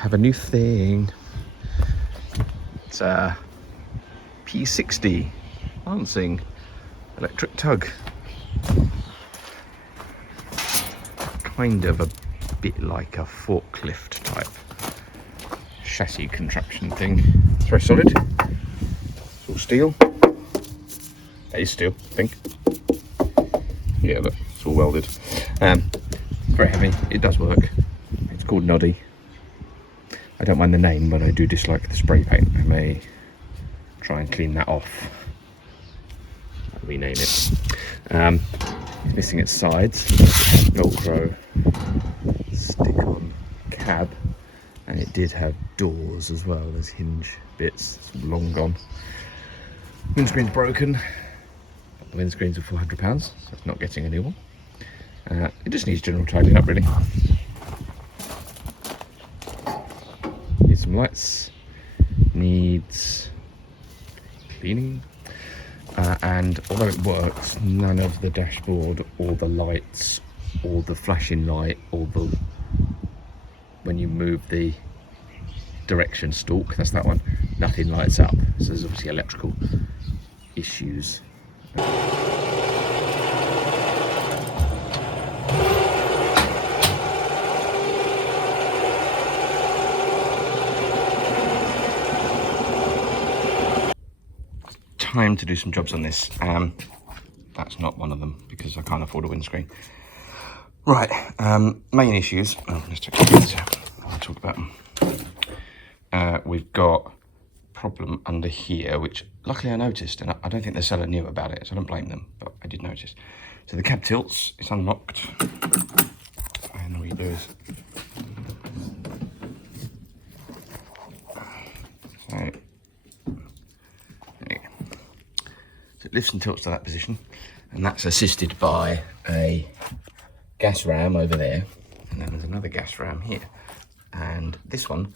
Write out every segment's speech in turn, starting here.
have a new thing. It's a P60 Lansing electric tug. Kind of a bit like a forklift type chassis contraption thing. It's very solid. It's all steel. That is steel, I think. Yeah, look, it's all welded. Very heavy. It does work. It's called Noddy. I don't mind the name, but I do dislike the spray paint. I may try and clean that off. I'll rename it. It's missing its sides. Velcro stick-on cab, and it did have doors as well as hinge bits. It's long gone. Windscreen's broken. The windscreens are £400, so it's not getting a new one. It just needs general tidying up, really. Needs some lights. Needs cleaning. And although it works, none of the dashboard or the lights or the flashing light or the when you move the direction stalk, that's that one, nothing lights up. So there's obviously electrical issues. Time to do some jobs on this. That's not one of them because I can't afford a windscreen. Right, main issues. Let's check these out. I'll talk about them. We've got problem under here, which luckily I noticed, and I don't think the seller knew about it, so I don't blame them, but I did notice. So the cab tilts, it's unlocked, and all you do is so it lifts and tilts to that position, and that's assisted by a gas ram over there, and then there's another gas ram here, and this one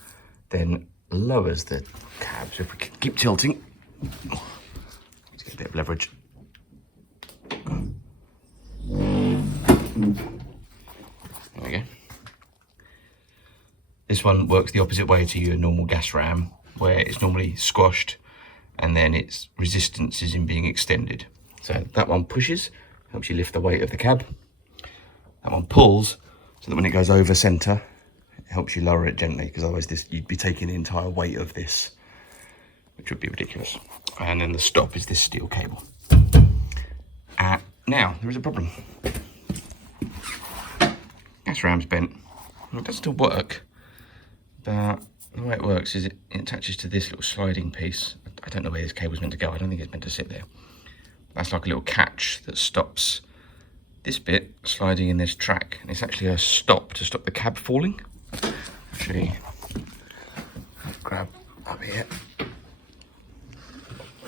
then lowers the cab. So if we keep tilting, let's get a bit of leverage. There we go. This one works the opposite way to your normal gas ram, where it's normally squashed and then its resistance is in being extended. So that one pushes, helps you lift the weight of the cab. That one pulls, so that when it goes over centre, it helps you lower it gently, because otherwise you'd be taking the entire weight of this, which would be ridiculous. And then the stop is this steel cable. Now, there is a problem. Gas ram's bent. Well, it does still work, but the way it works is it attaches to this little sliding piece. I don't know where this cable's meant to go. I don't think it's meant to sit there. That's like a little catch that stops this bit sliding in this track, and it's actually a stop to stop the cab falling. Actually, grab up here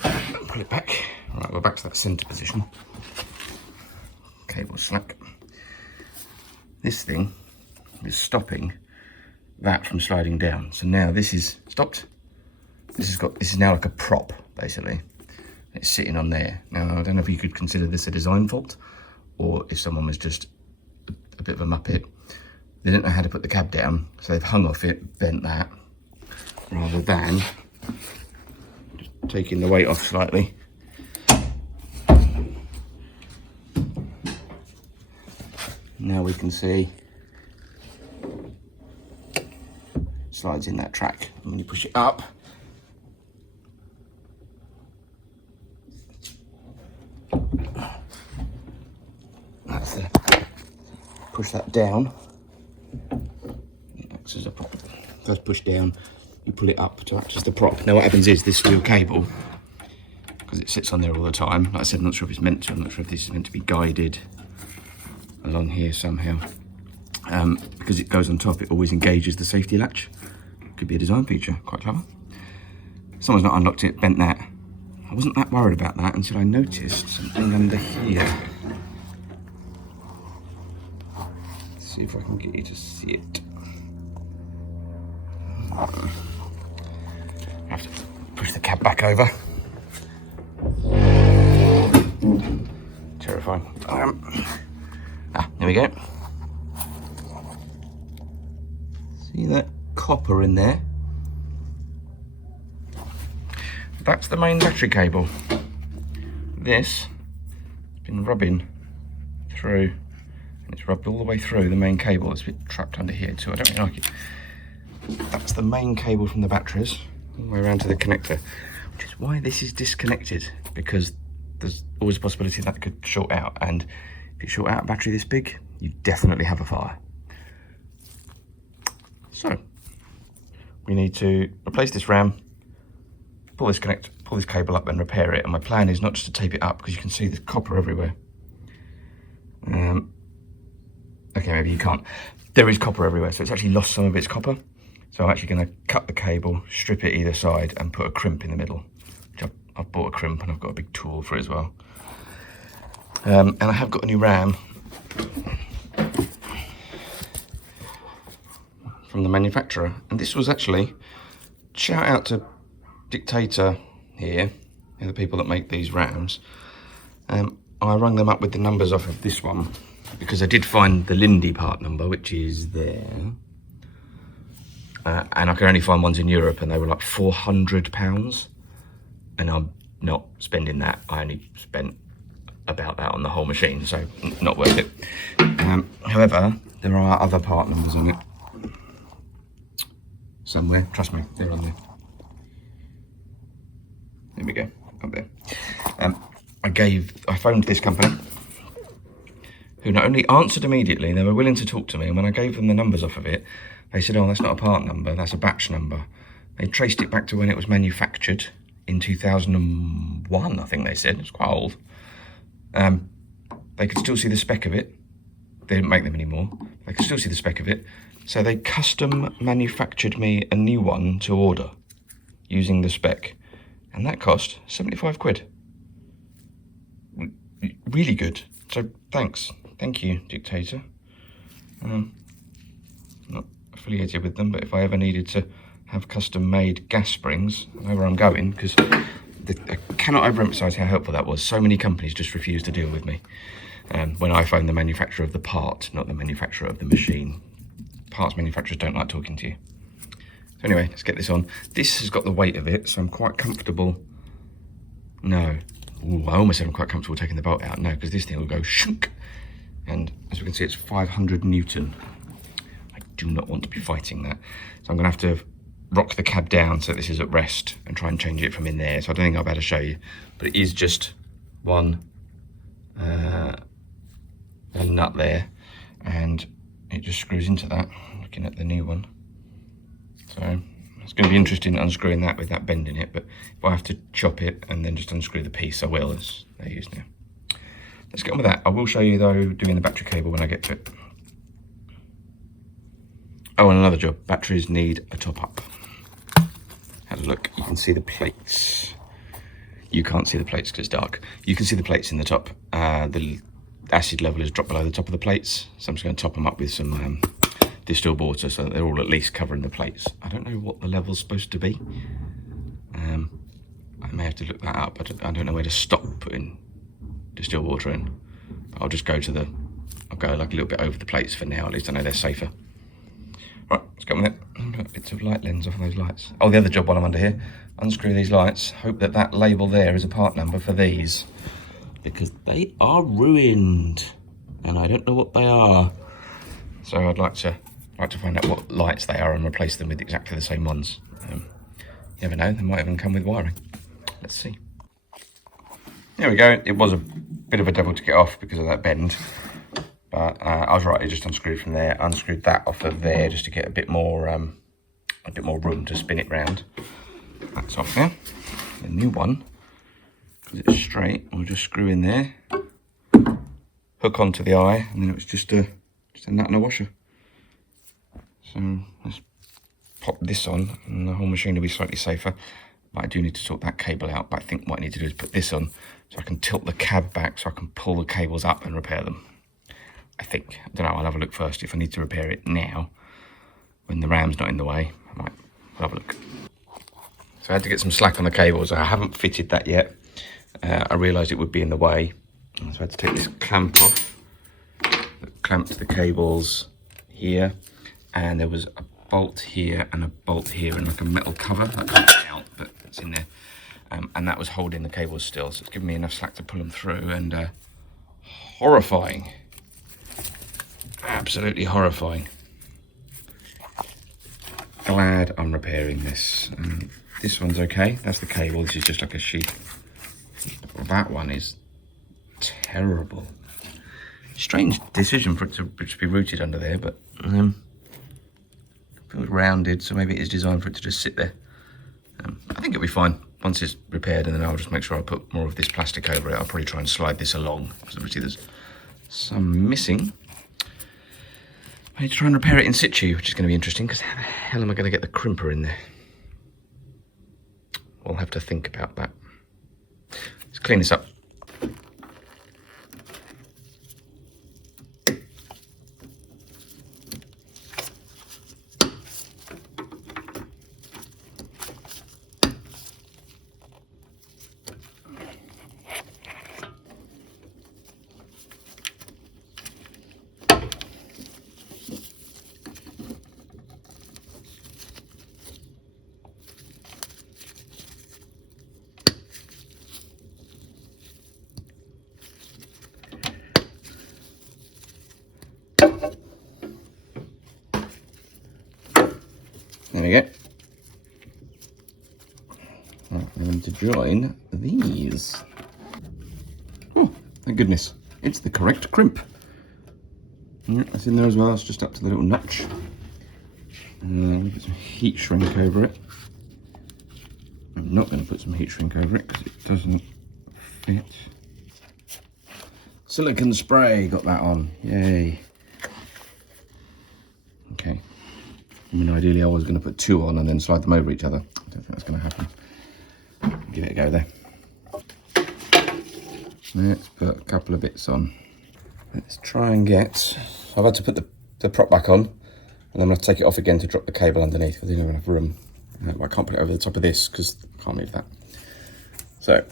and pull it back. Right, we're back to that centre position. Cable slack. This thing is stopping that from sliding down. So now this is stopped. This is now like a prop, basically. It's sitting on there. Now I don't know if you could consider this a design fault, or if someone was just a bit of a muppet. They didn't know how to put the cab down, so they've hung off it, bent that, rather than just taking the weight off slightly. Now we can see it slides in that track. And when you push it up, that's the push that down. It acts as a prop. First push down, you pull it up to act as the prop. Now what happens is this steel cable, because it sits on there all the time, like I said, I'm not sure if it's meant to, I'm not sure if this is meant to be guided along here somehow. Because it goes on top, it always engages the safety latch. Could be a design feature, quite clever. Someone's not unlocked it, bent that. I wasn't that worried about that until I noticed something under here. Let's see if I can get you to see it. I have to push the cab back over. Terrifying. There we go. See that? copper in there. That's the main battery cable. This has been rubbing through, and it's rubbed all the way through the main cable. It's a bit trapped under here too, I don't really like it. That's the main cable from the batteries, all the way around to the connector, which is why this is disconnected, because there's always a possibility that could short out, and if you short out a battery this big, you definitely have a fire. So, we need to replace this RAM, pull this cable up and repair it, and my plan is not just to tape it up, because you can see there's copper everywhere. Okay, maybe you can't. There is copper everywhere, so it's actually lost some of its copper. So I'm actually going to cut the cable, strip it either side, and put a crimp in the middle. Which I've bought a crimp, and I've got a big tool for it as well. And I have got a new RAM from the manufacturer. And this was actually, shout out to Dictator here, the people that make these RAMs. I rung them up with the numbers off of this one, because I did find the Lindy part number, which is there. And I could only find ones in Europe, and they were like £400. And I'm not spending that. I only spent about that on the whole machine, so not worth it. However, there are other part numbers on it. Somewhere, trust me, they're on there. There we go, up there. I phoned this company, who not only answered immediately, they were willing to talk to me, and when I gave them the numbers off of it, they said, oh, that's not a part number, that's a batch number. They traced it back to when it was manufactured in 2001, I think they said. It's quite old. They could still see the spec of it. They didn't make them anymore. They could still see the spec of it. So they custom manufactured me a new one to order using the spec. And that cost 75 quid. Really good. So thanks. Thank you, Dictator. Not affiliated with them, but if I ever needed to have custom made gas springs, I know where I'm going, because I cannot overemphasize how helpful that was. So many companies just refuse to deal with me when I phone the manufacturer of the part, not the manufacturer of the machine. Parts manufacturers don't like talking to you. So anyway, let's get this on. This has got the weight of it, so I'm quite comfortable. No. Ooh, I almost said I'm quite comfortable taking the bolt out. No, because this thing will go shunk. And as we can see, it's 500 Newton. I do not want to be fighting that. So I'm going to have to rock the cab down so this is at rest and try and change it from in there. So I don't think I'll be able to show you, but it is just one nut there, and it just screws into that. I'm looking at the new one. So it's going to be interesting unscrewing that with that bend in it, but if I have to chop it and then just unscrew the piece, I will, as they use now. Let's get on with that. I will show you though doing the battery cable when I get to it. Oh, and another job, batteries need a top up. Have a look, you can see the plates. You can't see the plates because it's dark. You can see the plates in the top. The acid level is dropped below the top of the plates, so I'm just going to top them up with some distilled water so that they're all at least covering the plates. I don't know what the level's supposed to be. I may have to look that up. I don't know where to stop putting distilled water in. But I'll just go to I'll go like a little bit over the plates for now, at least I know they're safer. Right, let's go with it. Put bits of light lens off of those lights. Oh, the other job while I'm under here, unscrew these lights. Hope that that label there is a part number for these, because they are ruined and I don't know what they are. So I'd like to find out what lights they are and replace them with exactly the same ones. You never know, they might even come with wiring. Let's see. There we go. It was a bit of a devil to get off because of that bend. But I was right, I just unscrewed from there, unscrewed that off of there just to get a bit more room to spin it round. That's off now. The new one, because it's straight, we'll just screw in there, hook onto the eye, and then it was just a nut and a washer. So let's pop this on, and the whole machine will be slightly safer. But I do need to sort that cable out. But I think what I need to do is put this on so I can tilt the cab back so I can pull the cables up and repair them. I think. I don't know, I'll have a look first. If I need to repair it now, when the RAM's not in the way, I might have a look. So I had to get some slack on the cables. I haven't fitted that yet. I realised it would be in the way. So I had to take this clamp off that clamps the cables here. And there was a bolt here and a bolt here and like a metal cover. I can't get it out, but it's in there. And that was holding the cables still, so it's giving me enough slack to pull them through, and horrifying. Absolutely horrifying. Glad I'm repairing this. This one's okay, that's the cable, this is just like a sheet. That one is terrible. Strange decision for it to be routed under there, but it was rounded, so maybe it is designed for it to just sit there. I think it'll be fine once it's repaired, and then I'll just make sure I put more of this plastic over it. I'll probably try and slide this along, because obviously there's some missing. I need to try and repair it in situ, which is going to be interesting, because how the hell am I going to get the crimper in there? We'll have to think about that. Let's clean this up. There we go. Right, I'm going to join these. Oh, thank goodness. It's the correct crimp. Yeah, that's in there as well. It's just up to the little notch. Put some heat shrink over it. I'm not going to put some heat shrink over it because it doesn't fit. Silicone spray, got that on. Yay. Okay. I mean, ideally I was going to put two on and then slide them over each other. I don't think that's going to happen. Give it a go there. Let's put a couple of bits on. Let's try and get... I've had to put the prop back on, and I'm going to take it off again to drop the cable underneath because there's not enough room. I can't put it over the top of this because I can't move that. So,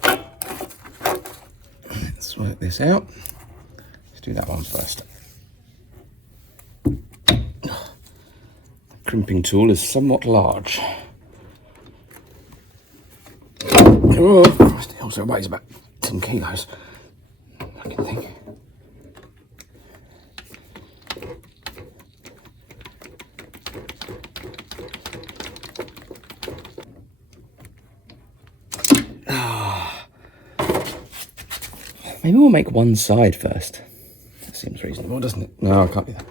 let's work this out. Let's do that one first. Crimping tool is somewhat large. Oh, it also weighs about 10 kilos. Fucking thing. Maybe we'll make one side first. That seems reasonable, doesn't it? No, I can't do that.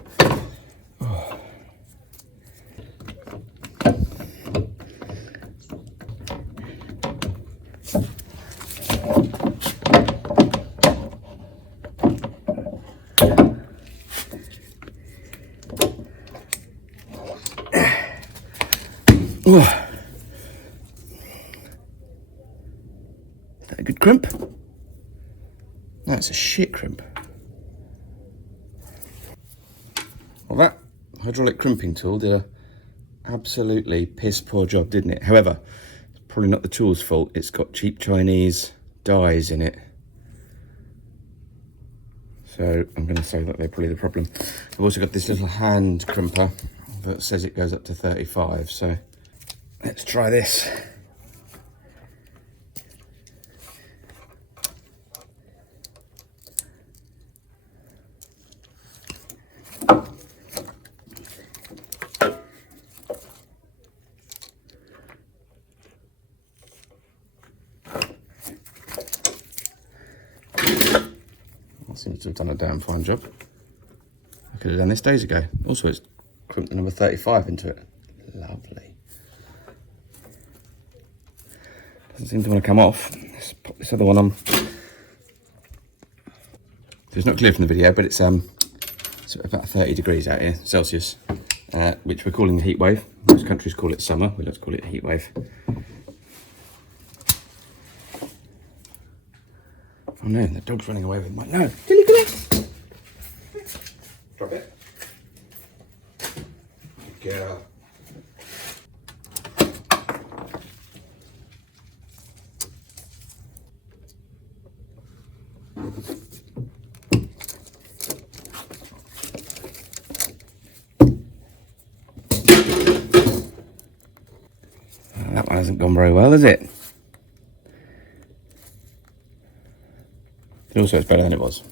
Is that a good crimp? That's a shit crimp. Well, that hydraulic crimping tool did a absolutely piss poor job, didn't it? However, it's probably not the tool's fault. It's got cheap Chinese dies in it. So I'm going to say that they're probably the problem. I've also got this little hand crimper that says it goes up to 35. So let's try this. Seems to have done a damn fine job. I could have done this days ago. Also, it's crimped the number 35 into it. Lovely. Doesn't seem to want to come off. Let's pop this other one on. So it's not clear from the video, but it's about 30 degrees out here, Celsius, which we're calling the heat wave. Most countries call it summer. We like to call it a heat wave. Oh no, the dog's running away with my... No! Dilly, come here! Drop it. Good girl. hasn't gone very well, has it? But also it's better than it was.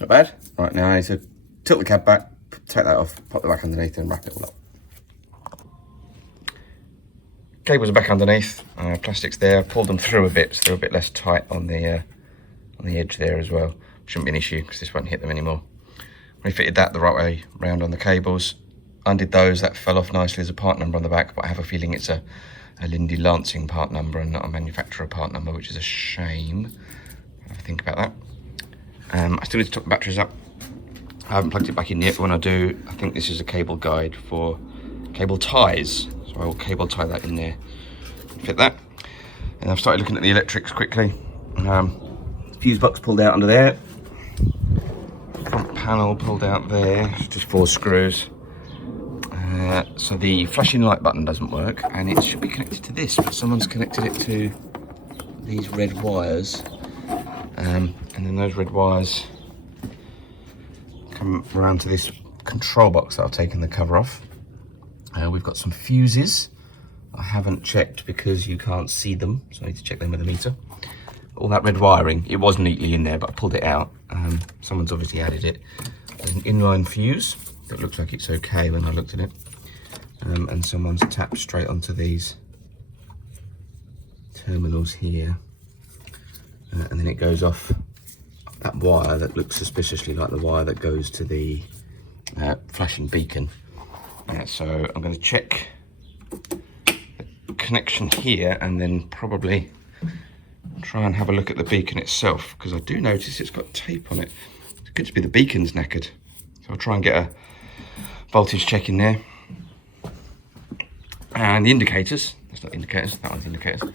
Not bad. Right, now I need to tilt the cab back, take that off, pop the back underneath and wrap it all up. Cables are back underneath, plastic's there. Pulled them through a bit so they're a bit less tight on the edge there as well. Shouldn't be an issue because this won't hit them anymore. Refitted that the right way round on the cables. Undid those, that fell off nicely. There's a part number on the back, but I have a feeling it's a Lindy Lansing part number and not a manufacturer part number, which is a shame. I'll have a think about that. I still need to top the batteries up. I haven't plugged it back in yet, but when I do, I think this is a cable guide for cable ties. So I will cable tie that in there, fit that. And I've started looking at the electrics quickly. Fuse box pulled out under there. Front panel pulled out there, just 4 screws. So the flashing light button doesn't work, and it should be connected to this, but someone's connected it to these red wires. And then those red wires come around to this control box that I've taken the cover off. We've got some fuses. I haven't checked because you can't see them, so I need to check them with a meter. All that red wiring, it was neatly in there, but I pulled it out. Someone's obviously added it. There's an inline fuse that looks like it's okay when I looked at it. And someone's tapped straight onto these terminals here. And then it goes off that wire that looks suspiciously like the wire that goes to the flashing beacon. So I'm going to check the connection here and then probably try and have a look at the beacon itself, because I do notice it's got tape on it. It could just be the beacon's knackered. So I'll try and get a voltage check in there. And the indicators, that's not indicators, that one's indicators.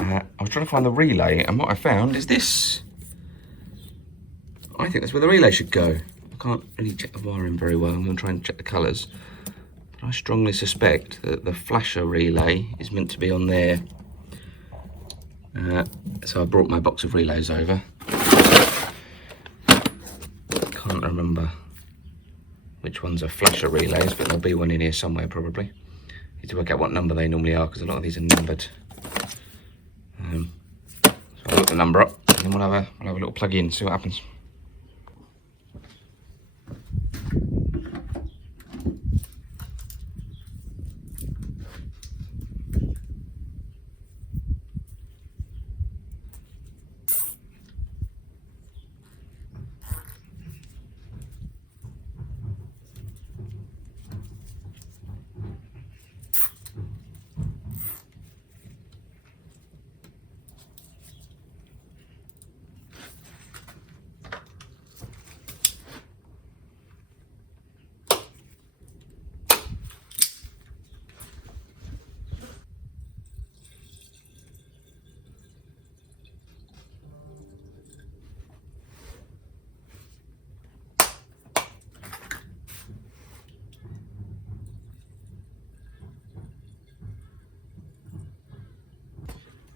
I was trying to find the relay, and what I found is this. I think that's where the relay should go. I can't really check the wiring very well. I'm going to try and check the colours. But I strongly suspect that the flasher relay is meant to be on there. So I brought my box of relays over. Can't remember which ones are flasher relays, but there'll be one in here somewhere probably. Need to work out what number they normally are, because a lot of these are numbered. So I'll look the number up, and then we'll have a little plug in, see what happens.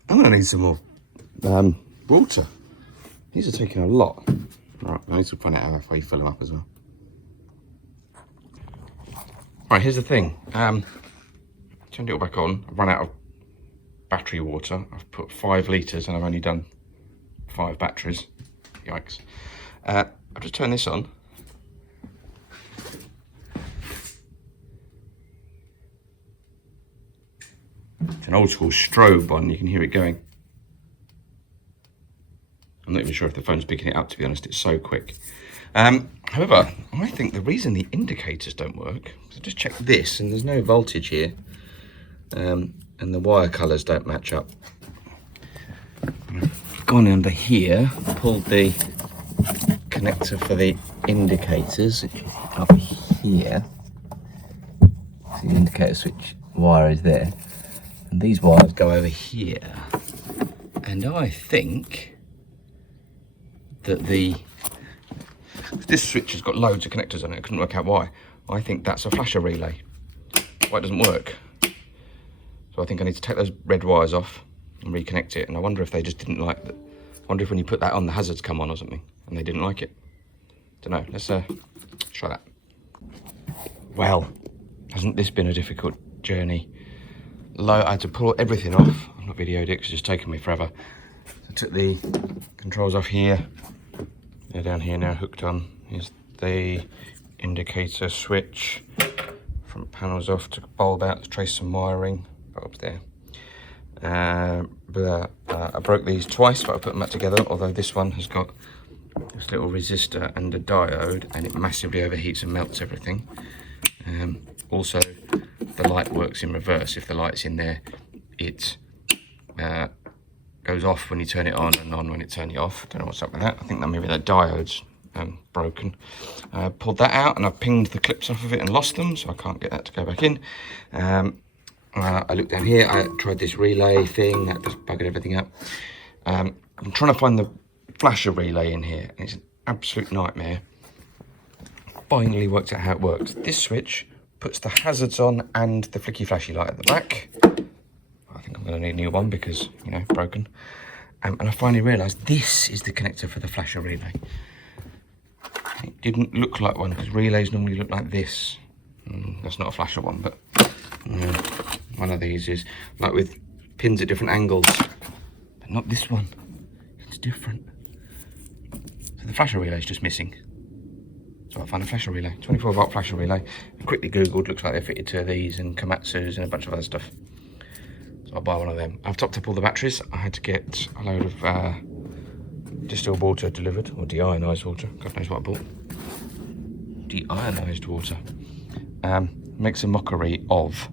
I'm going to need some more water. These are taking a lot. Right, I need to find out how you fill them up as well. Right, here's the thing. Turned it all back on. I've run out of battery water. I've put 5 litres and I've only done 5 batteries. Yikes. I've just turned this on. It's an old school strobe one, you can hear it going. I'm not even sure if the phone's picking it up, to be honest, it's so quick. However, I think the reason the indicators don't work, so just check this, and there's no voltage here, and the wire colours don't match up. I've gone under here, pulled the connector for the indicators up here. So the indicator switch wire is there, and these wires go over here. And I think that this switch has got loads of connectors on it. I couldn't work out why. I think that's a flasher relay. Why it doesn't work. So I think I need to take those red wires off and reconnect it. And I wonder if they just didn't like that. I wonder if when you put that on, the hazards come on or something, and they didn't like it. Don't know. Let's try that. Well, hasn't this been a difficult journey? I had to pull everything off. I've not videoed it because it's just taken me forever. I took the controls off here. They're down here now, hooked on. Here's the indicator switch. Front panel's off, took a bulb out to trace some wiring. Bulb's there. I broke these twice, but I put them back together, although this one has got this little resistor and a diode, and it massively overheats and melts everything. Also, the light works in reverse. If the light's in there, it goes off when you turn it on when you turn it off. Don't know what's up with that. I think that maybe that diode's broken. Pulled that out and I pinged the clips off of it and lost them, so I can't get that to go back in. I looked down here, I tried this relay thing, that just buggered everything up. I'm trying to find the flasher relay in here, and it's an absolute nightmare. Finally worked out how it works. This switch puts the hazards on and the flicky flashy light at the back. I think I'm going to need a new one because, you know, broken. And I finally realised this is the connector for the flasher relay. It didn't look like one because relays normally look like this. That's not a flasher one, but one of these is like with pins at different angles, but not this one. It's different. So the flasher relay is just missing. So I found a flasher relay, 24 volt flasher relay. I quickly googled, looks like they're fitted to these and Komatsu's and a bunch of other stuff. So I'll buy one of them. I've topped up all the batteries. I had to get a load of distilled water delivered, or deionized water. God knows what I bought. Deionized water. Makes a mockery of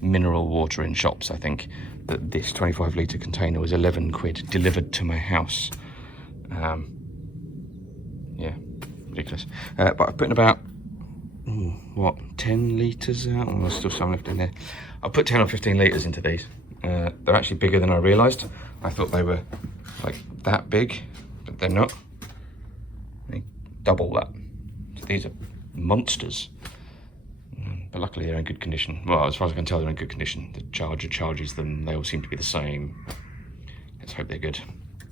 mineral water in shops, I think, that this 25 litre container was 11 quid delivered to my house. Yeah, ridiculous. But I've put in about, 10 litres out? Oh, there's still some left in there. I'll put 10 or 15 litres into these. They're actually bigger than I realised. I thought they were like that big, but they're not. They double that. So these are monsters. But luckily they're in good condition. Well, as far as I can tell, they're in good condition. The charger charges them. They all seem to be the same. Let's hope they're good.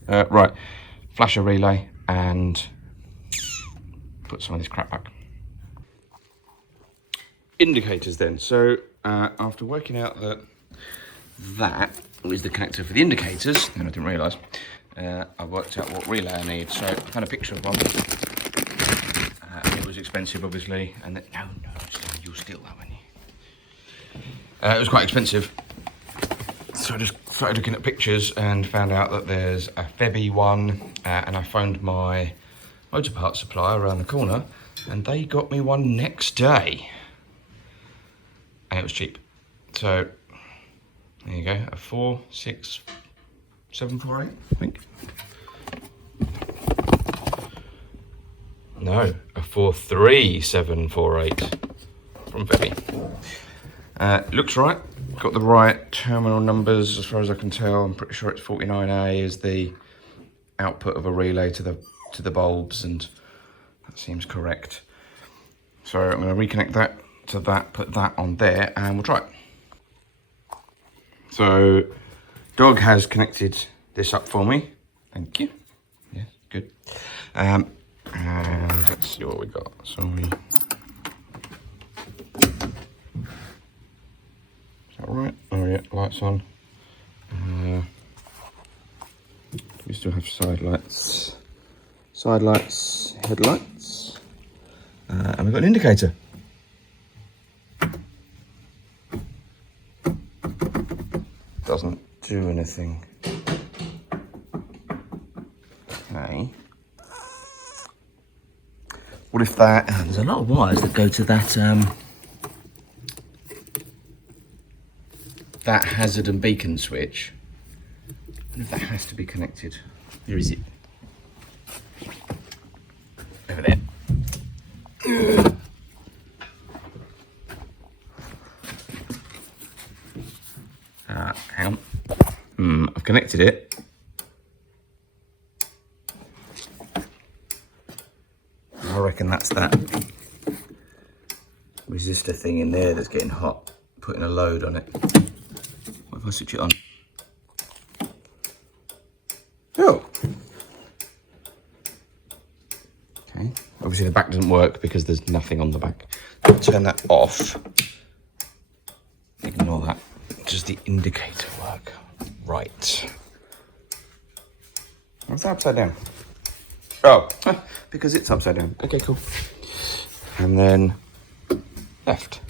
Right, flasher relay and put some of this crap back. Indicators then. So after working out that is the connector for the indicators, and I didn't realise, I worked out what relay I need. So I found a picture of one. It was expensive, obviously, and then, no, you'll steal that one. It was quite expensive, so I just started looking at pictures and found out that there's a Febby one, and I phoned my motor parts supplier around the corner, and they got me one next day, and it was cheap. So there you go, a 46748, I think. No, a 43748 from Febby. Looks right, got the right terminal numbers as far as I can tell. I'm pretty sure it's 49A is the output of a relay to the bulbs, and that seems correct. So I'm going to reconnect that to that, put that on there, and we'll try it. So Dog has connected this up for me. Thank you. Yes, good. And let's see what we got. So right, oh yeah, lights on. We still have side lights, headlights, and we've got an indicator. doesn't do anything. Okay. What if that... there's a lot of wires that go to that that hazard and beacon switch. What if that has to be connected? Where is it? Over there. Hang on. I've connected it. I reckon that's that resistor thing in there that's getting hot, putting a load on it. What if I switch it on? Oh! Okay, obviously the back doesn't work because there's nothing on the back. I'll turn that off. Ignore that. Does the indicator work? Right. What's that upside down? Oh, because it's upside down. Okay, cool. And then left.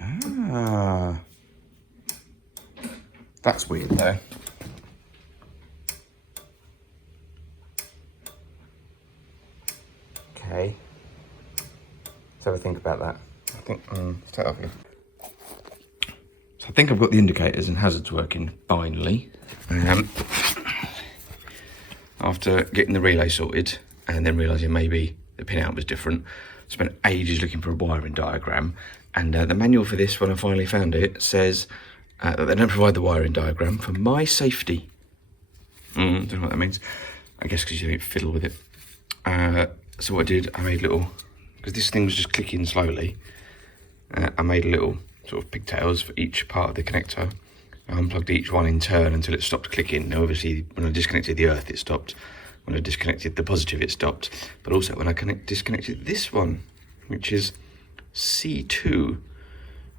Ah. That's weird though. Okay. Let's have a think about that. I think, let's take that off here. So I think I've got the indicators and hazards working finally. After getting the relay sorted and then realising maybe the pinout was different, spent ages looking for a wiring diagram, and the manual for this, when I finally found it, says that they don't provide the wiring diagram for my safety. Don't know what that means. I guess because you don't fiddle with it. So what I did, I made little, because this thing was just clicking slowly, I made little sort of pigtails for each part of the connector. I unplugged each one in turn until it stopped clicking. Now obviously when I disconnected the earth it stopped, when I disconnected the positive it stopped, but also when I disconnected this one, which is C2,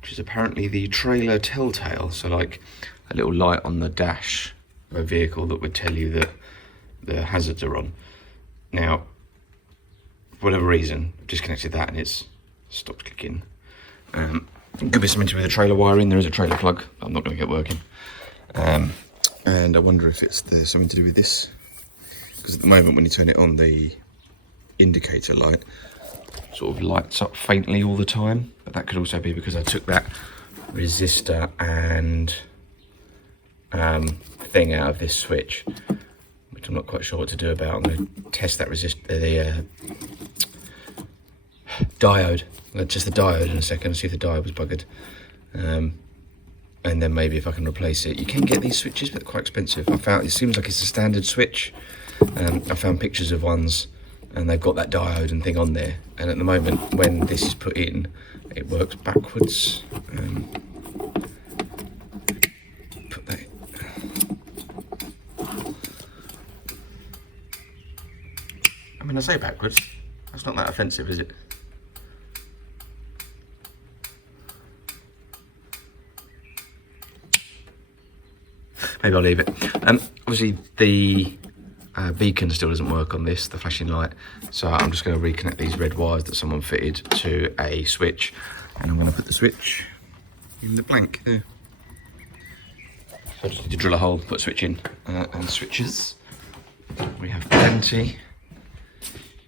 which is apparently the trailer telltale, so like a little light on the dash of a vehicle that would tell you that the hazards are on. Now for whatever reason I've disconnected that and it's stopped clicking. Could be something to do with the trailer wiring. There is a trailer plug I'm not going to get working, and I wonder if there's something to do with this, because at the moment when you turn it on, the indicator light sort of lights up faintly all the time, but that could also be because I took that resistor and thing out of this switch, which I'm not quite sure what to do about. I'm going to test that resistor, the diode. Just the diode in a second, see if the diode was buggered, and then maybe if I can replace it. You can get these switches, but they're quite expensive. I found it seems like it's a standard switch. I found pictures of ones, and they've got that diode and thing on there. And at the moment, when this is put in, it works backwards. Put that. I mean, I say backwards. That's not that offensive, is it? Maybe I'll leave it. Obviously the beacon still doesn't work on this, the flashing light. So I'm just going to reconnect these red wires that someone fitted to a switch. And I'm going to put the switch in the blank there. So I just need to drill a hole, put a switch in, and switches. We have plenty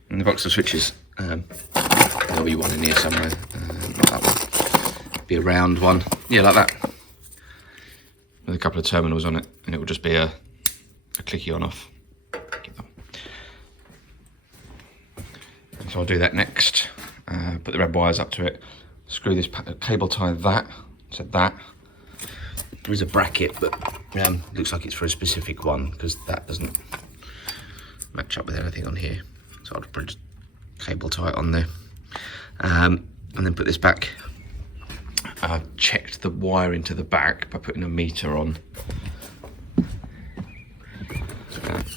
in the box of switches. There'll be one in here somewhere, like that one. Be a round one, yeah, like that, with a couple of terminals on it, and it will just be a clicky on off. So I'll do that next. Put the red wires up to it, screw this cable tie that to that. There is a bracket, but looks like it's for a specific one because that doesn't match up with anything on here. So I'll put a cable tie it on there, and then put this back. I've checked the wiring to the back by putting a meter on.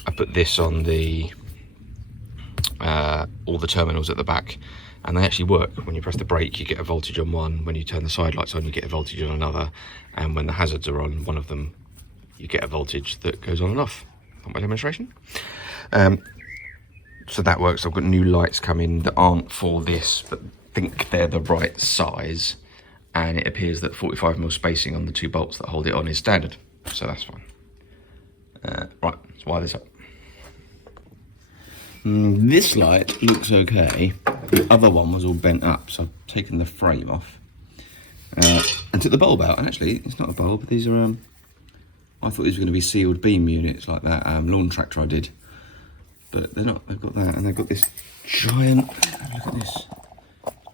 I put this on the all the terminals at the back, and they actually work. When you press the brake, you get a voltage on one. When you turn the side lights on, you get a voltage on another. And when the hazards are on one of them, you get a voltage that goes on and off. On my demonstration. So that works. I've got new lights coming that aren't for this, but think they're the right size. and it appears that 45mm spacing on the 2 bolts that hold it on is standard, so that's fine. Right, let's wire this up. This light looks okay. The other one was all bent up, so I've taken the frame off and took the bulb out. And actually, it's not a bulb. These are I thought these were going to be sealed beam units like that lawn tractor I did, but they're not. They've got that, and they've got this giant. Look at this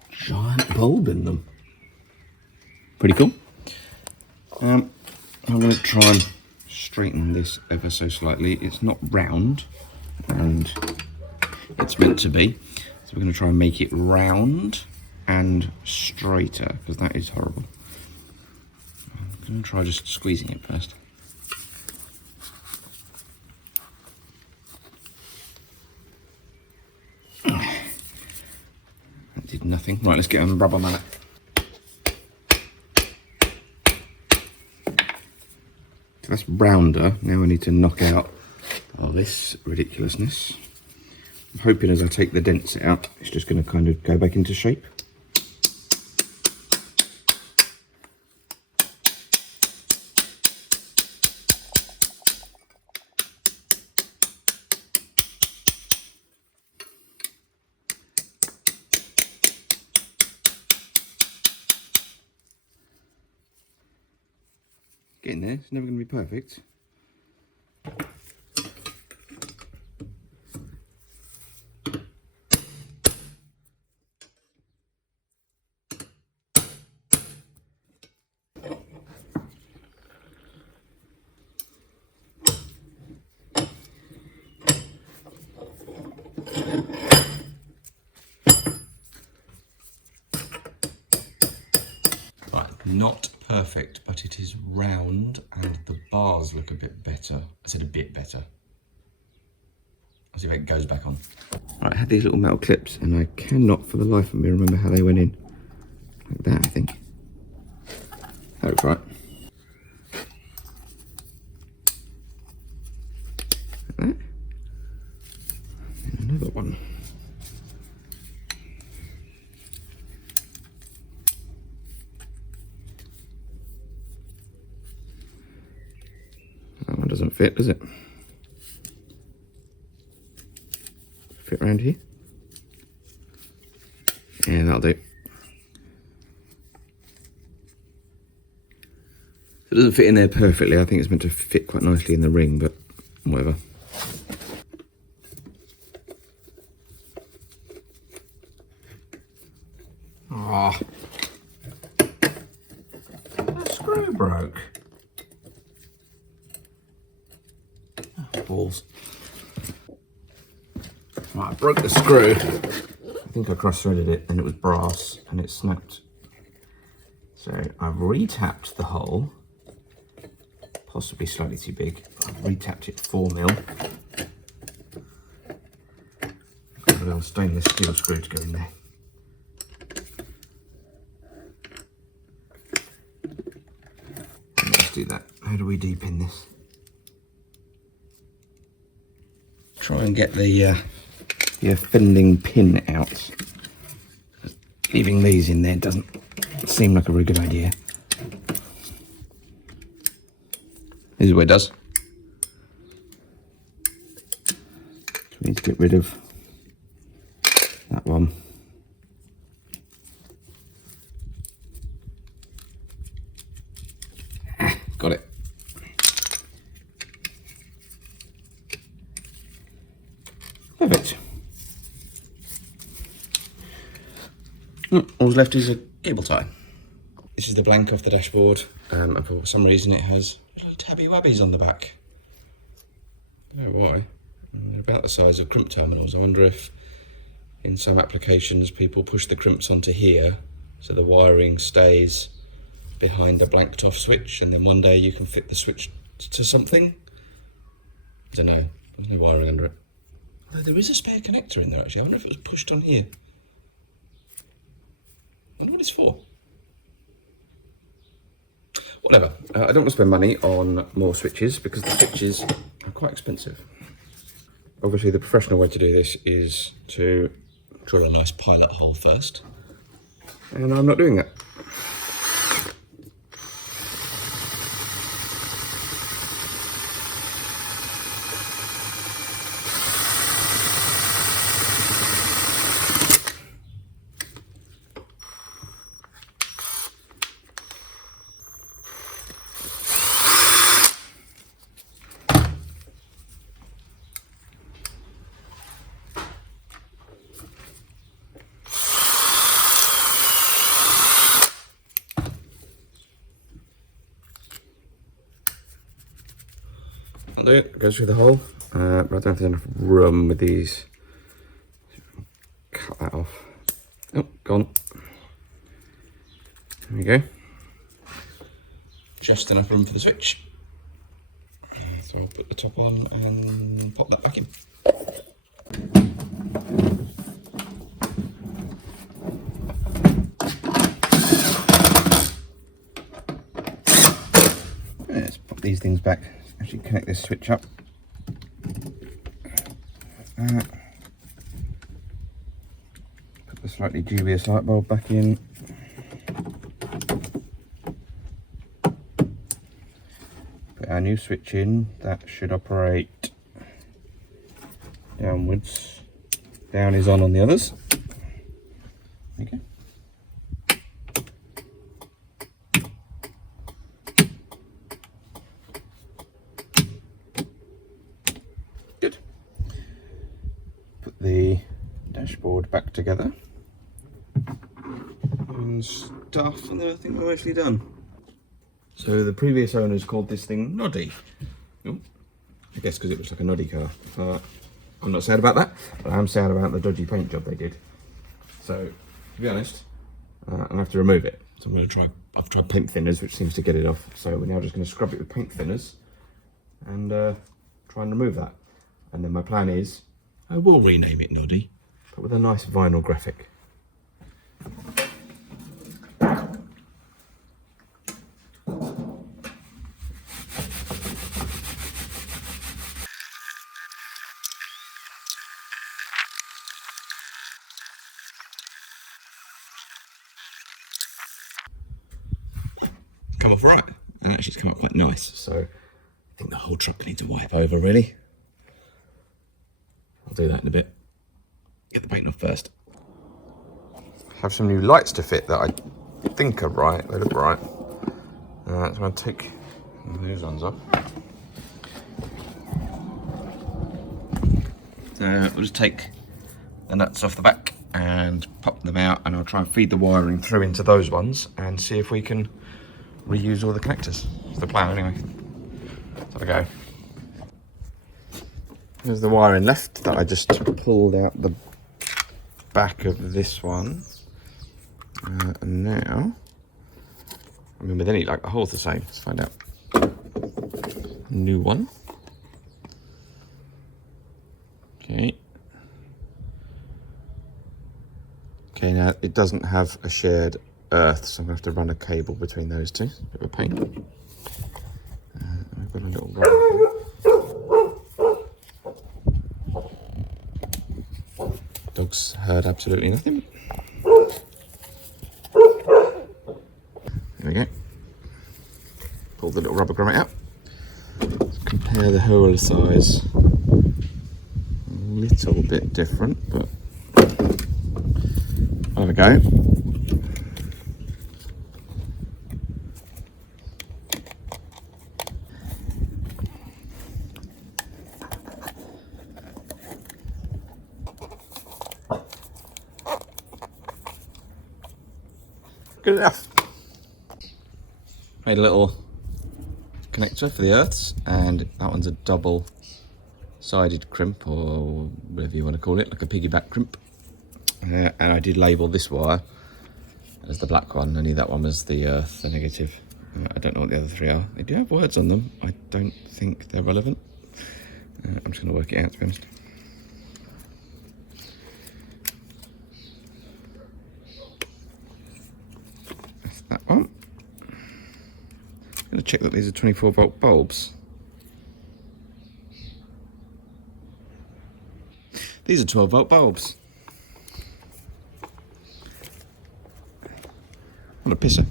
giant bulb in them. Pretty cool. I'm going to try and straighten this ever so slightly. It's not round, and it's meant to be. So we're going to try and make it round and straighter, because that is horrible. I'm going to try just squeezing it first. That did nothing. Right, let's get on the rubber mallet. So that's rounder. Now I need to knock out all this ridiculousness. I'm hoping as I take the dents out, it's just going to kind of go back into shape. Getting there, it's never going to be perfect. Not perfect, but it is round and the bars look a bit better. I said a bit better. I'll see if it goes back on. Right, I had these little metal clips and I cannot for the life of me remember how they went in. Like that, I think. That looks right. Like that. And another one. That one doesn't fit, does it? Fit around here? Yeah, that'll do. It doesn't fit in there perfectly. I think it's meant to fit quite nicely in the ring, but whatever. Ah, the screw broke. Oh, balls. Right, I broke the screw. I think I cross-threaded it and it was brass and it snapped. So I've re-tapped the hole, possibly slightly too big. I've re-tapped it 4mm. Got a little stainless steel screw to go in there. Let's do that. How do we deepen this? Try and get the offending pin out. Leaving these in there doesn't seem like a very good idea. This is what it does. So we need to get rid of that one. Got it. Perfect. All left is a cable tie. This is the blank off the dashboard, and for some reason it has little tabby wabbies on the back. I don't know why. They're about the size of crimp terminals. I wonder if in some applications people push the crimps onto here so the wiring stays behind a blanked off switch, and then one day you can fit the switch to something. I don't know. There's no wiring under it. Although there is a spare connector in there actually. I wonder if it was pushed on here. I wonder what it's for. Whatever. I don't want to spend money on more switches because the switches are quite expensive. Obviously the professional way to do this is to drill a nice pilot hole first. And I'm not doing that. That'll do it. It goes through the hole. But I don't know if there's enough room with these. Cut that off. Oh, gone. There we go. Just enough room for the switch. So I'll put the top on and pop that back in. Let's pop these things back. Actually connect this switch up. Put the slightly dubious light bulb back in. Put our new switch in. That should operate downwards. Down is on the others. Okay. Good. Put the dashboard back together and stuff, and then I think we're mostly done. So the previous owners called this thing Noddy. Oh, I guess because it looks like a Noddy car. I'm not sad about that, but I am sad about the dodgy paint job they did. So, to be honest, I'm going to have to remove it. So I'm going to try, I've tried paint thinners, which seems to get it off. So we're now just going to scrub it with paint thinners and try and remove that. And then my plan is, I will rename it Noddy, but with a nice vinyl graphic. Come off right, and actually it's come up quite nice. So I think the whole truck needs a wipe over, really. I'll do that in a bit. Get the paint off first. Have some new lights to fit that I think are right. They look right. So I'm going to take those ones off. So we'll just take the nuts off the back and pop them out, and I'll try and feed the wiring through into those ones and see if we can reuse all the connectors. That's the plan anyway. There we go. There's the wiring left that I just pulled out the back of this one. And now, I mean, with any, like, the hole's the same. Let's find out. New one. Okay. Okay, now it doesn't have a shared earth, so I'm going to have to run a cable between those two. Bit of a pain. I've got a little rubber. Dog's heard absolutely nothing. There we go. Pull the little rubber grommet out. Let's compare the hole size. A little bit different, but there we go. Good enough. Made a little connector for the earths, and that one's a double-sided crimp, or whatever you want to call it, like a piggyback crimp. And I did label this wire as the black one, only that one was the earth, the negative. I don't know what the other three are. They do have words on them. I don't think they're relevant. I'm just going to work it out, to be honest. That's that one. I'm going to check that these are 24-volt bulbs. These are 12-volt bulbs. What a pisser.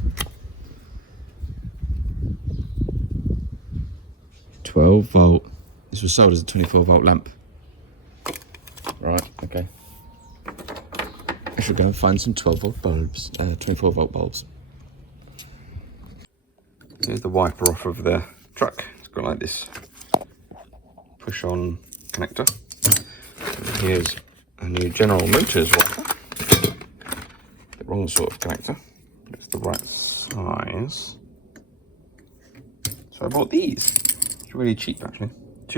12-volt. This was sold as a 24-volt lamp. Right, okay. I should go and find some 12-volt bulbs, 24-volt bulbs. Here's the wiper off of the truck. It's got like this push-on connector. Here's a new General Motors wiper. The wrong sort of connector. It's the right size. So I bought these. It's really cheap actually.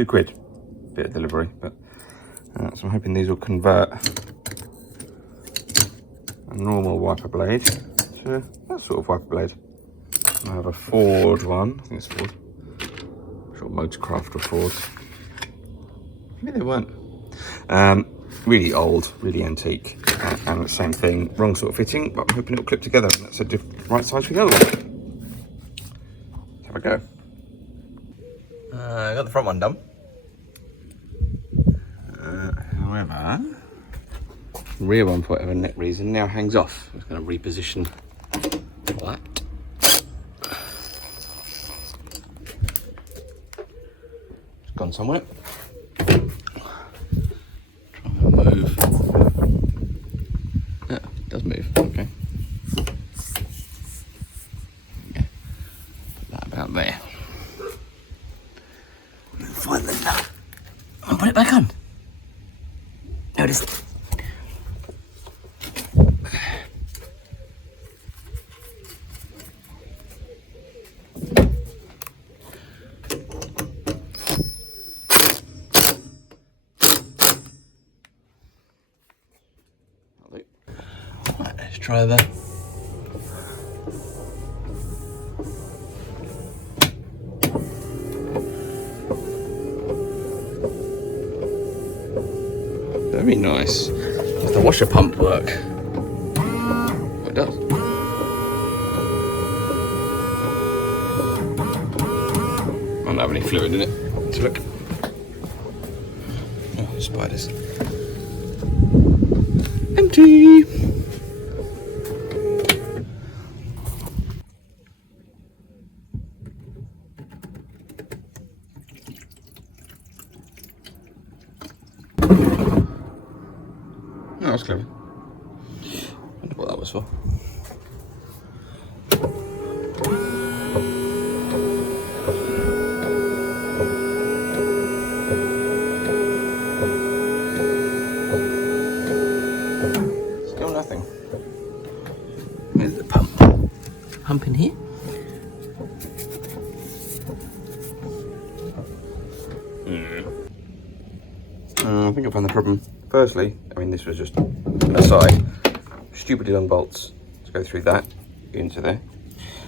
£2, bit of delivery, but so I'm hoping these will convert a normal wiper blade to that sort of wiper blade. I have a Ford one, I think it's Ford. I'm sure Motorcraft or Ford. Maybe they weren't. Really old, really antique, and the same thing, wrong sort of fitting, but I'm hoping it'll clip together and that's a right size for the other one. Let's have a go. I got the front one done. However, the rear one, for whatever neck reason, now hangs off. I'm just going to reposition that. It's gone somewhere. Move. Yeah, it does move. Okay. Put that about there. Find the nut. And put it back on. There it is. Right, let's try that. Very nice. Does the washer pump work? Oh, it does. I don't have any fluid in it. Let's look. Oh, spiders. Empty. That was clever. I wonder what that was for. Still nothing. Where's the pump? Pump in here? I think I found the problem. Firstly, I mean, this was just an aside. Stupidly long bolts to go through that into there.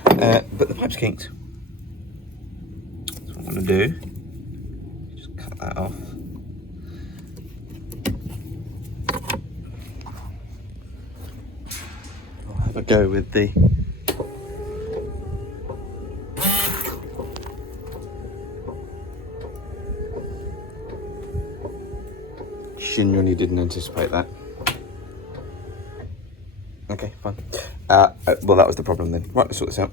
But the pipe's kinked. So what I'm going to do, just cut that off. I'll have a go with the genuinely didn't anticipate that. Okay, fine. Well, that was the problem then. Right, let's sort this out.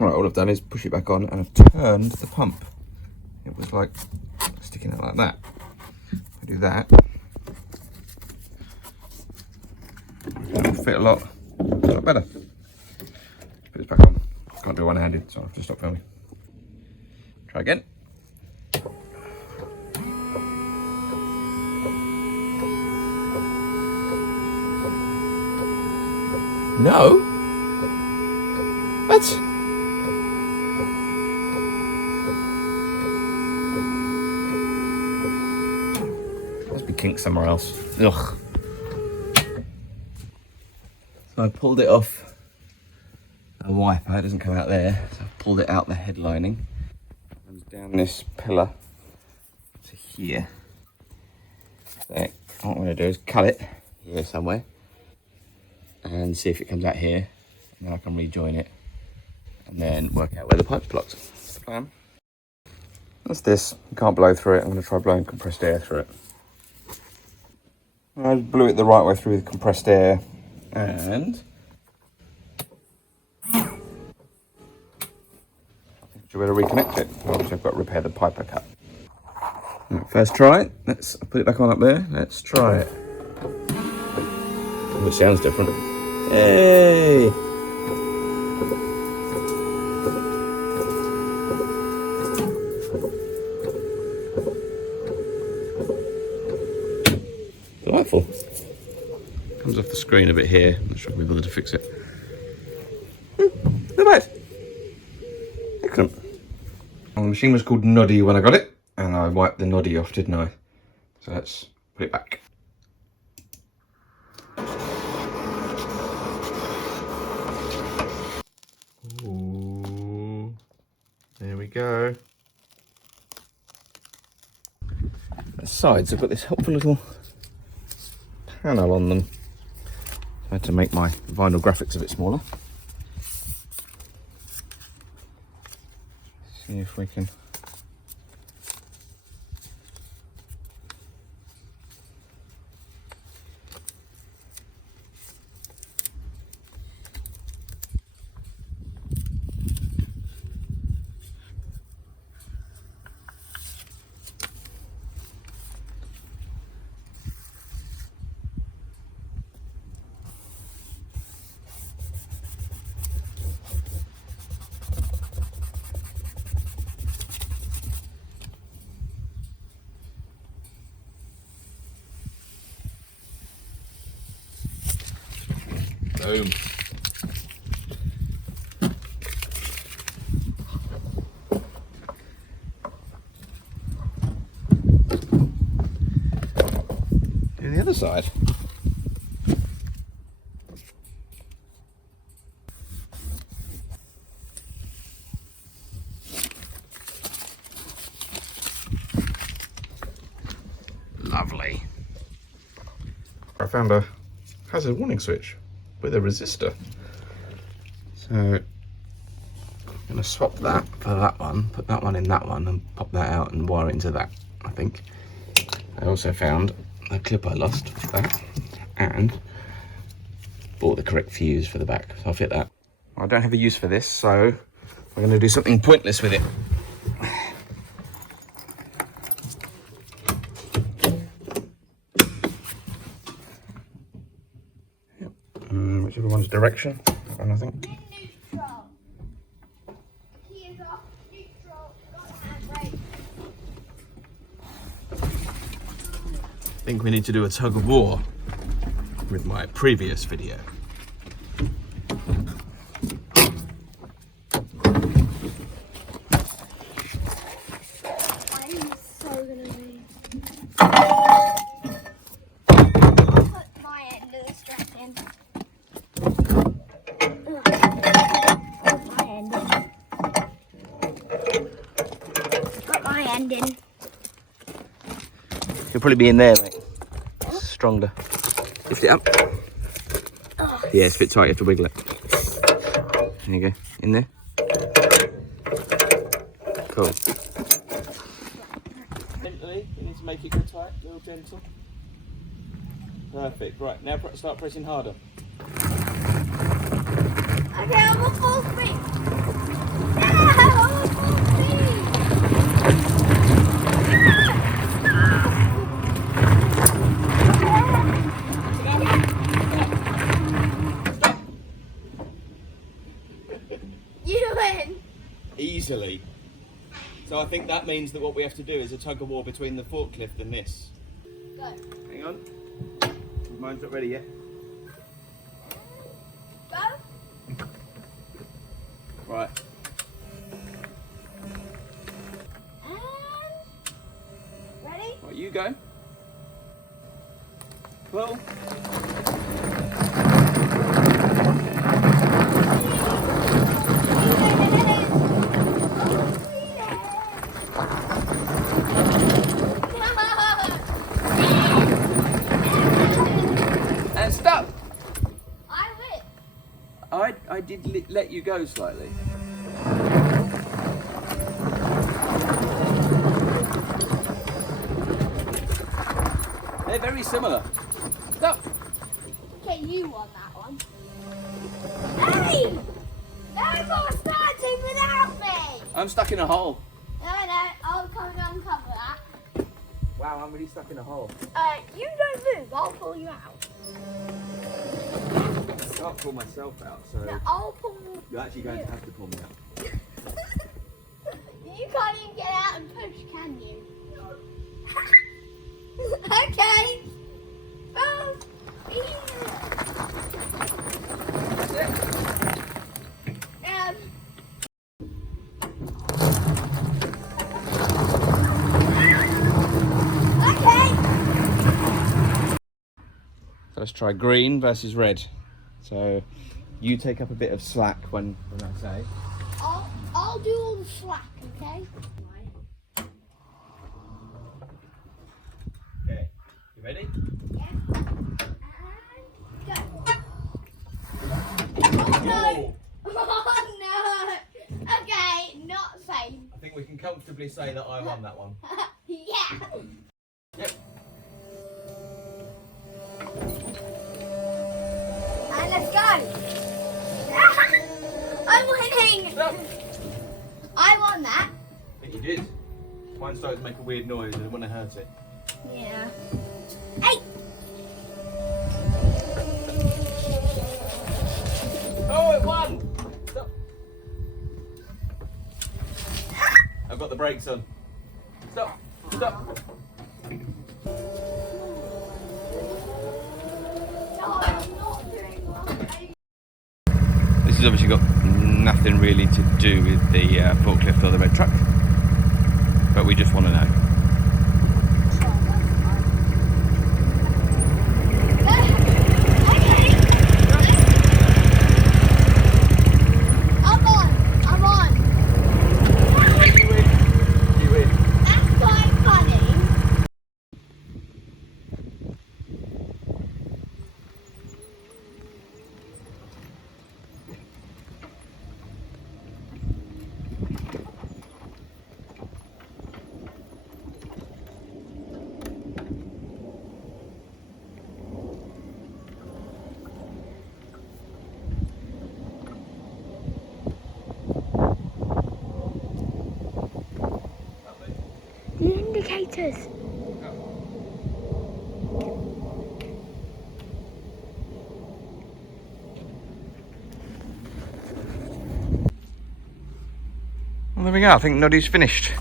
Right, all I've done is push it back on and I've turned the pump. It was like sticking out like that. If I do that, it'll fit a lot better. Put this back on. Can't do it one-handed, so I'll have to stop filming. Try again. No? What? Must be kinked somewhere else. Ugh. So I pulled it off a wiper, it doesn't come out there, so I've pulled it out the headlining. Comes down this pillar to here. So what I'm going to do is cut it here somewhere and see if it comes out here, and then I can rejoin it and then work out where the pipe's blocked. That's the plan. That's this. You can't blow through it. I'm going to try blowing compressed air through it. I blew it the right way through the compressed air, and I think I better reconnect it. Obviously I've got to repair the pipe I cut. Right, first try. Let's put it back on up there. Let's try it. Oh, it sounds different. Hey! Delightful. Comes off the screen a bit here. I'm not sure I'll be able to fix it. Not bad. Excellent. The machine was called Noddy when I got it, and I wiped the Noddy off, didn't I? So let's put it back. Ooh, there we go. The sides have got this helpful little panel on them. I had to make my vinyl graphics a bit smaller. See if we can. Boom. And the other side. Lovely. I found a hazard warning switch with a resistor. So I'm going to swap that for that one, put that one in that one and pop that out and wire it into that, I think. I also found a clip I lost for that and bought the correct fuse for the back, so I'll fit that. I don't have a use for this, so I'm going to do something pointless with it. Whichever one's direction, and I think. I think we need to do a tug of war with my previous video. It'll probably be in there, mate. It's stronger. Lift it up. Oh. Yeah, it's a bit tight, you have to wiggle it. There you go. In there. Cool. Gently, you need to make it go tight, a little gentle. Perfect. Right, now start pressing harder. Okay, I'm on full speed. Yeah, I'm on full speed. You win. Easily. So I think that means that what we have to do is a tug of war between the forklift and this. Go. Hang on. Mine's not ready yet. Go. Right. And ready? Right, you go. Pull. And stop. I did let you go slightly. They're very similar. Stop. Okay, you won that one. Hey! No more starting without me! I'm stuck in a hole. No, I'll come and uncover that. Wow, I'm really stuck in a hole. You don't move, I'll pull you out. I can't pull myself out, so No, I'll pull you're actually going to have to pull me out. You can't even get out and push, can you? Okay. Oh, let's try green versus red. So you take up a bit of slack when I say. I'll do all the slack, okay? Okay, you ready? Yeah. And go. Oh no! Oh no! Okay, not safe. I think we can comfortably say that I won that one. Yeah. Yep. And let's go. I'm winning. Stop. I won that. I think you did. Mine started to make a weird noise. I didn't want to hurt it. Yeah. Hey. Oh, it won! Stop. I've got the brakes on. Stop. Stop. No, I'm not doing one. This has obviously got nothing really to do with the forklift or the red truck, but we just want to know. I'm on. You win. You win. That's quite funny. The indicators. Well, there we go. I think Noddy's finished.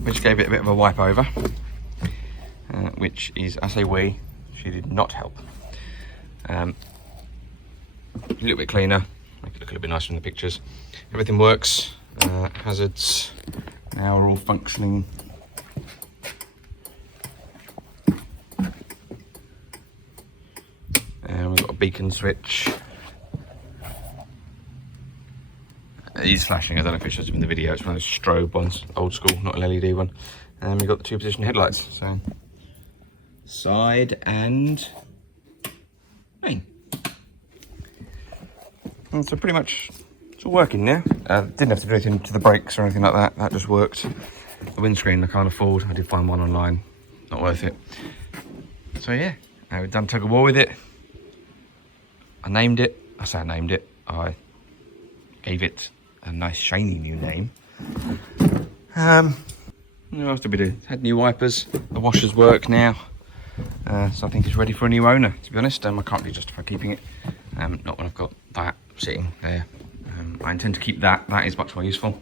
We just gave it a bit of a wipe over, which is, I say we, she did not help. A little bit cleaner, make it look a little bit nicer in the pictures. Everything works. Hazards now are all functioning. And we've got a beacon switch. It is flashing. I don't know if it shows up in the video. It's one of those strobe ones, old school, not an LED one. And we've got the 2-position headlights. So side and main. And so pretty much it's all working now. Didn't have to do anything to the brakes or anything like that. That just worked. The windscreen I can't afford. I did find one online. Not worth it. So yeah, we've done tug of war with it. I named it. I say I named it. I gave it a nice shiny new name. What else did we do? Had new wipers. The washers work now. So I think it's ready for a new owner, to be honest. I can't really justify keeping it. Not when I've got that sitting there. I intend to keep that. That is much more useful.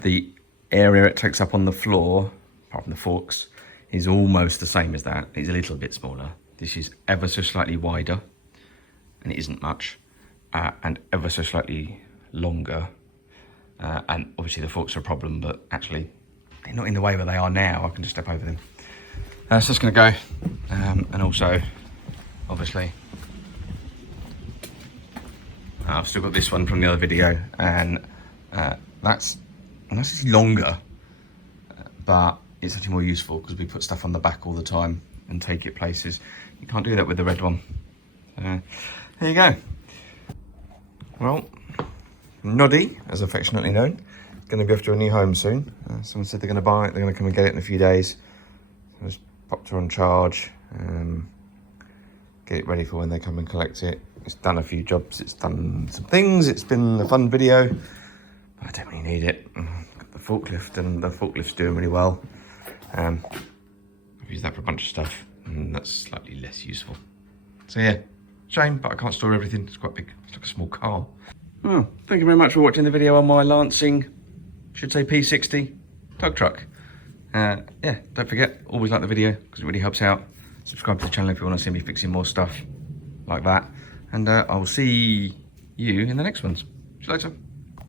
The area it takes up on the floor, apart from the forks, is almost the same as that. It's a little bit smaller. This is ever so slightly wider, and it isn't much, and ever so slightly longer. And obviously the forks are a problem, but actually they're not in the way where they are now. I can just step over them. So it's going to go, and also obviously I've still got this one from the other video, and that's longer, but it's actually more useful because we put stuff on the back all the time and take it places. You can't do that with the red one. There you go. Well, Noddy, as affectionately known, is going to be off to a new home soon. Someone said they're going to buy it. They're going to come and get it in a few days. I just popped her on charge, get it ready for when they come and collect it. It's done a few jobs, it's done some things, it's been a fun video, but I don't really need it. I've got the forklift, and the forklift's doing really well. I've used that for a bunch of stuff, and that's slightly less useful. So yeah, shame, but I can't store everything. It's quite big, it's like a small car. Well, thank you very much for watching the video on my Lansing, should say P60 tug truck. Yeah, don't forget, always like the video because it really helps out. Subscribe to the channel if you want to see me fixing more stuff like that. And I will see you in the next ones. See you later.